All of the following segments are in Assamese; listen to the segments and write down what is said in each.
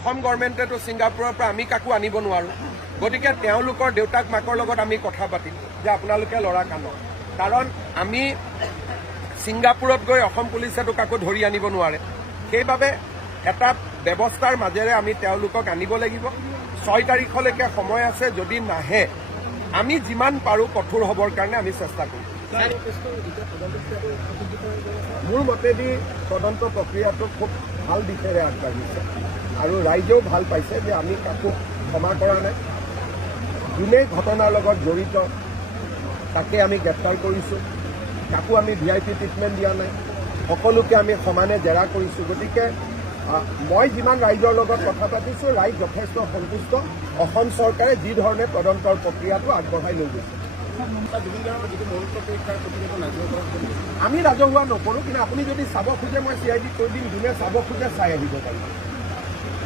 অসম গভৰ্ণমেণ্টেতো ছিংগাপুৰৰ পৰা আমি কাকো আনিব নোৱাৰোঁ। গতিকে তেওঁলোকৰ দেউতাক মাকৰ লগত আমি কথা পাতিম যে আপোনালোকে ল'ৰা কান্দক, কাৰণ আমি ছিংগাপুৰত গৈ অসম পুলিচেতো কাকো ধৰি আনিব নোৱাৰে। সেইবাবে এটা ব্যৱস্থাৰ মাজেৰে আমি তেওঁলোকক আনিব লাগিব। 6 তাৰিখলৈকে সময় আছে, যদি নাহে আমি যিমান পাৰোঁ কঠোৰ হ'বৰ কাৰণে আমি চেষ্টা কৰিম। মোৰ মতেদি তদন্ত প্ৰক্ৰিয়াটো খুব ভাল দিশেৰে আগবাঢ়িছে আৰু ৰাইজেও ভাল পাইছে যে আমি কাকো ক্ষমা কৰা নাই। যোনে ঘটনাৰ লগত জড়িত তাকে আমি গ্ৰেপ্তাৰ কৰিছোঁ, কাকো আমি VIP ট্ৰিটমেণ্ট দিয়া নাই, সকলোকে আমি সমানে জেৰা কৰিছোঁ। গতিকে মই যিমান ৰাইজৰ লগত কথা পাতিছোঁ, ৰাইজ যথেষ্ট সন্তুষ্ট। অসম চৰকাৰে যি ধৰণে তদন্তৰ প্ৰক্ৰিয়াটো আগবঢ়াই লৈ গৈছে। আমি ৰাজহুৱা নকৰোঁ, কিন্তু আপুনি যদি চাব খোজে মই CID কৈ দিম, যোনে চাব খোজে চাই আহিব পাৰিব।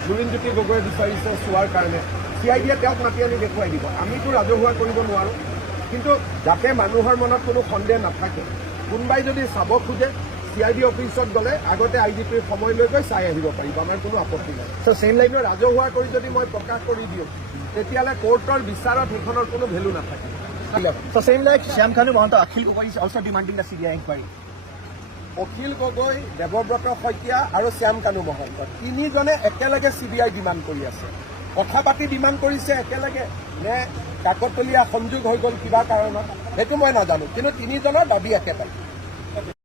লুৰিণজ্যোতি গগৈয়ে বিচাৰিছে চোৱাৰ কাৰণে, CIDয়ে তেওঁক মাতি আনি দেখুৱাই দিব। আমিতো ৰাজহুৱা কৰিব নোৱাৰোঁ, কিন্তু যাতে মানুহৰ মনত কোনো সন্দেহ নাথাকে, কোনোবাই যদি চাব খোজে CID অফিচত গ'লে আগতে IGPৰ সময় লৈ গৈ চাই আহিব পাৰিব, আমাৰ কোনো আপত্তি নাই। চেম লাইনত ৰাজহুৱা কৰি যদি মই প্ৰকাশ কৰি দিওঁ, তেতিয়াহ'লে কোৰ্টৰ বিচাৰত সেইখনৰ কোনো ভেলু নাথাকে। So same like Shyam Kanu Mahanta, Akhil Gogoi is also demanding the CBI inquiry. Akhil Gogoi, Debabrata Saikia আৰু শ্যাম কানু মহন্ত তিনিজনে একেলগে CBI ডিমাণ্ড কৰি আছে। কথা পাতি ডিমাণ্ড কৰিছে একেলগে নে কাকতলীয়া সংযোগ হৈ গ'ল কিবা কাৰণত, সেইটো মই নাজানো, কিন্তু তিনিজনৰ দাবী একেটাই।